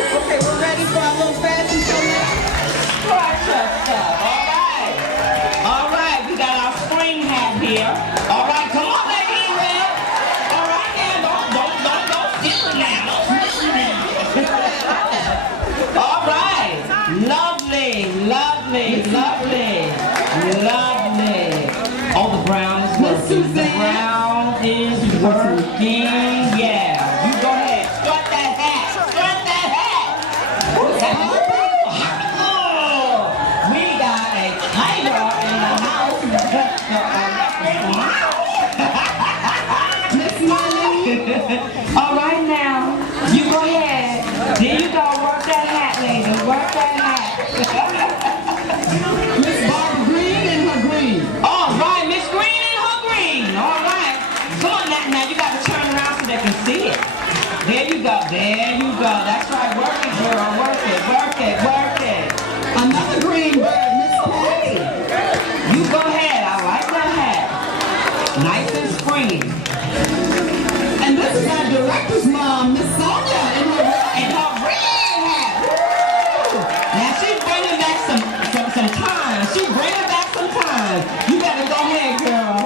Okay, we're ready for our little fashion show now. Stretch yourself. All right, we got our spring hat here. All right, come on, lady, red. All right, now, don't steal it now. Don't steal it now. All right, lovely, lovely, lovely, lovely. Oh, the brown is working. The brown is working. Yeah, you go ahead. Strut that hat. Strut that hat. What's that? Oh, we got a tiger in the house. Miss Molly. All right now, you go ahead. There you go. Work that hat, lady. Work that hat. Miss Barbara Green and her green. All right, Miss Green and her green. All right. Come on now, you got to turn around so they can see it. There you go. There you go. That's right. Work it, girl. Work it. Work it. Work it. Another green bird, Miss Patty. You go ahead. I like that hat. Nice and springy. And this is our director's mom, Miss Sonia, in her red hat. Woo! Now she's bringing back some time. She's bringing back some time. You better go ahead, girl.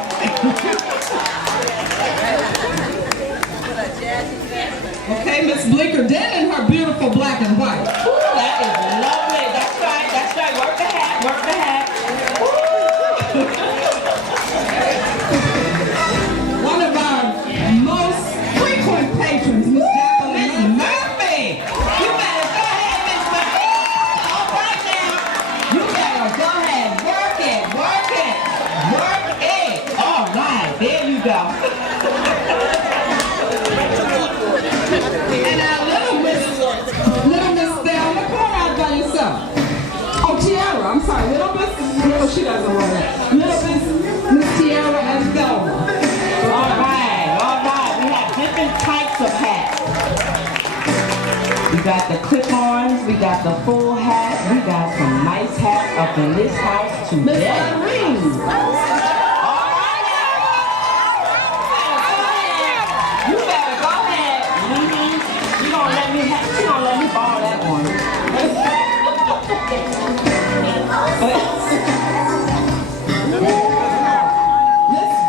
Okay, Miss Blinker Den in her beautiful black and white. Ooh, that is lovely. That's right. That's right. Work the hat. Work the hat. One of our most frequent patrons, Miss Jacqueline Murphy. You better go ahead, Miss Murphy. All right now. You better go ahead. Work it. Work it. Work it. All right. There you go. and our little Miss Thelma. Come on out by yourself. Oh, Tiara. I'm sorry. Little Miss. No, she doesn't wear that. Little Miss Tiara and Thelma. All right. All right. We have different types of hats. We got the clip-ons. We got the full hat. We got some nice hats up in this house today. Irene. You better go ahead. You gonna let me borrow that one. Miss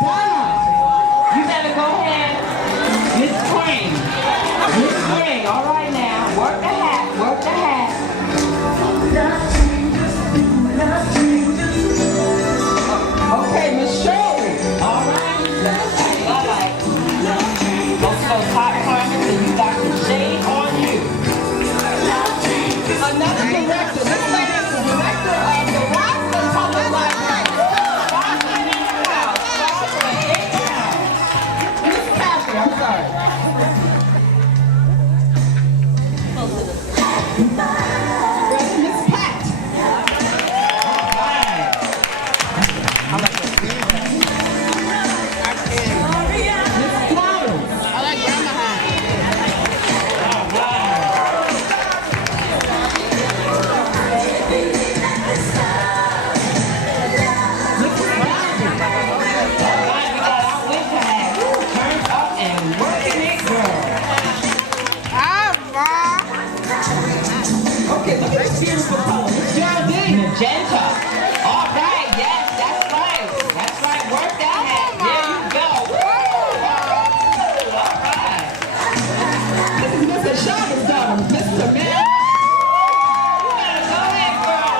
Donna. You better go ahead. Miss Spring. Miss Spring. All right now. Work the hat. Work the hat. Okay, Miss Shirley. All right. All right. Most of those hot comments and you got the shade on you. Another director. This lady is the director of the Roosevelt Public Library. Miss Kathy, I'm sorry. Miss Pat. Miss Flowers. Okay, look at this beautiful color. Miss Geraldine. Magenta. All right, yes, that's right. That's right. Work that hat. There you go. Woo! All right. This is Mr. Shaw's daughter, Mr. Man. You better go ahead, girl.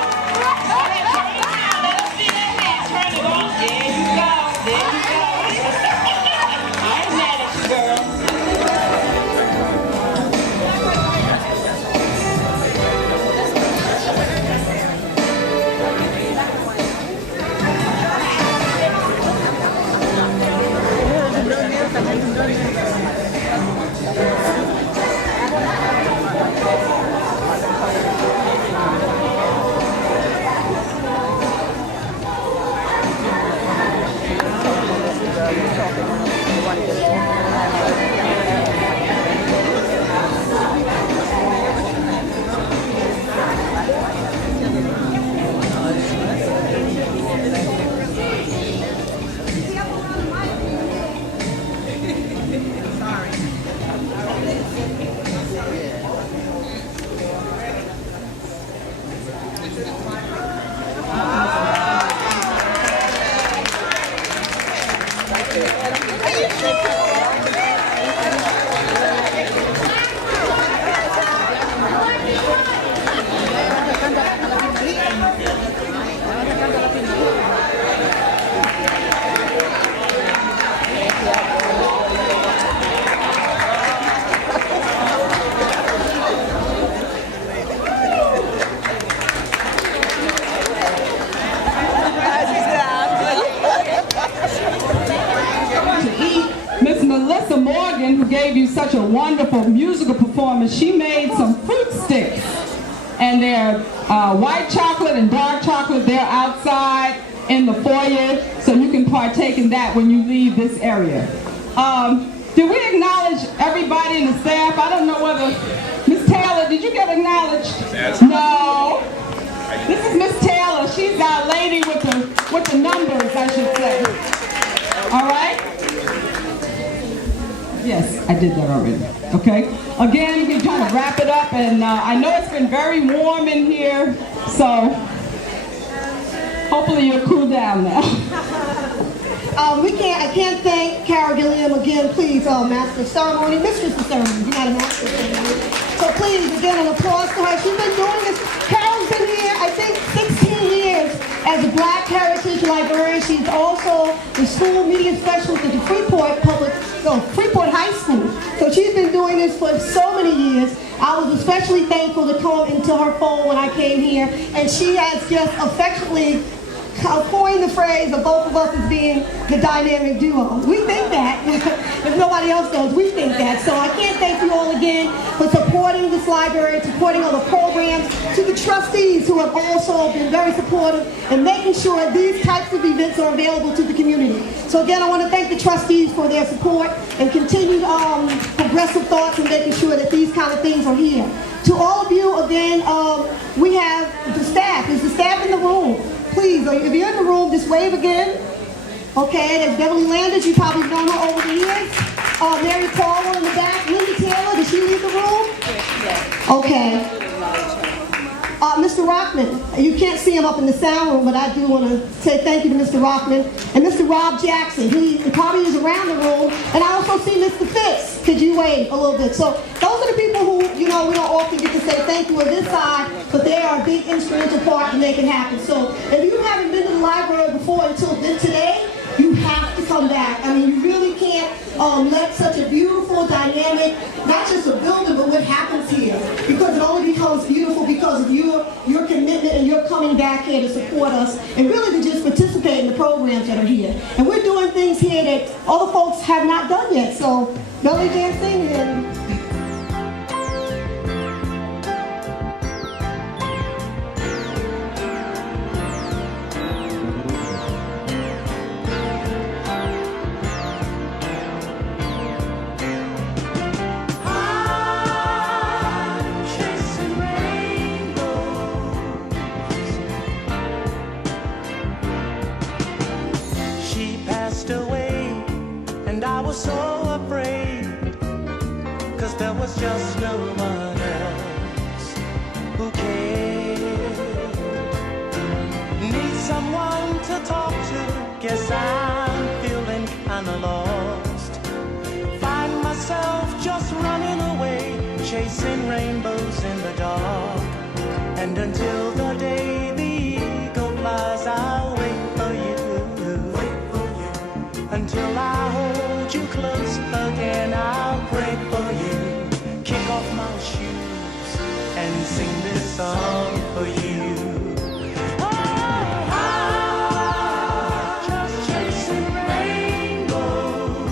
gave you such a wonderful musical performance, she made some fruit sticks. And they're white chocolate and dark chocolate. They're outside in the foyer, so you can partake in that when you leave this area. Did we acknowledge everybody in the staff? I don't know whether, Miss Taylor, did you get acknowledged? No. This is Miss Taylor. She's our lady with the numbers, I should say. All right? Yes, I did that already. Okay? Again, we're trying to wrap it up, and I know it's been very warm in here, so hopefully you'll cool down now. I can't thank Carol Gilliam again, please, Master of Ceremony, Mistress of Ceremony. You're not a Master of Ceremony. So please, again, an applause to her. She's been doing this. Carol's been here, I think, 16 years as a Black Heritage Librarian. She's also the school media specialist at the Freeport High School. So she's been doing this for so many years. I was especially thankful to come into her fold when I came here, and she has just affectionately coined the phrase of both of us as being the dynamic duo. We think that. If nobody else does, we think that. So I can't thank you all again for supporting this library, supporting all the programs, to the trustees who have also been very supportive and making sure these types of events are available to the community. So again, I want to thank the trustees for their support and continued progressive thoughts and making sure that these kind of things are here. To all of you, again, we have the staff. Is the staff in the room? Please, if you're in the room, just wave again. Okay, there's Beverly Landers. You probably known her over the years. Mary Paula in the back. Linda Taylor, did she leave the room? Okay. Mr. Rockman, you can't see him up in the sound room, but I do want to say thank you to Mr. Rockman. And Mr. Rob Jackson, he probably is around the room. And I also see Mr. Fitz. Could you wave a little bit? So those are the people who, we don't often get to say thank you on this side, but they are a big instrumental part to make it happen. So if you haven't been to the library before until today, you have to come back. I mean, you really can't let such a beautiful, dynamic, not just a building, but what happens here. Because it only becomes beautiful because of your commitment and your coming back here to support us and really to just participate in the programs that are here. And we're doing things here that other folks have not done yet. So, belly dancing and... away, and I was so afraid, 'cause there was just no one else who cared. Need someone to talk to, guess I'm feeling kinda lost. Find myself just running away, chasing rainbows in the dark. And until the day the eagle flies, I'll wait for you. Until I hold you close again, I'll pray for you. Kick off my shoes and sing this song for you. Oh, I'm just chasing rainbows.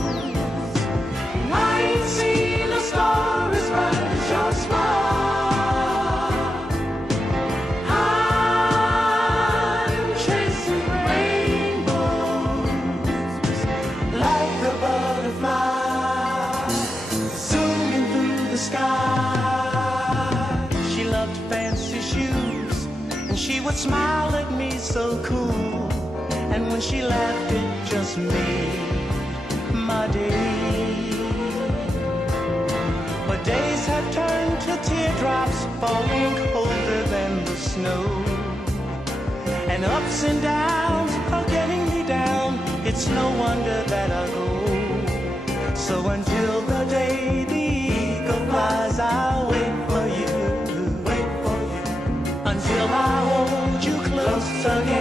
I ain't seen a star as bright as your smile. I'm chasing rainbows like a butterfly zooming through the sky. She loved fancy shoes, and she would smile at me so cool. And when she laughed, it just made my day. But days have turned to teardrops falling colder than the snow. And ups and downs are getting me down. It's no wonder that I go. So until the day the eagle flies, I'll wait for you. Wait for you. Until I hold you close again.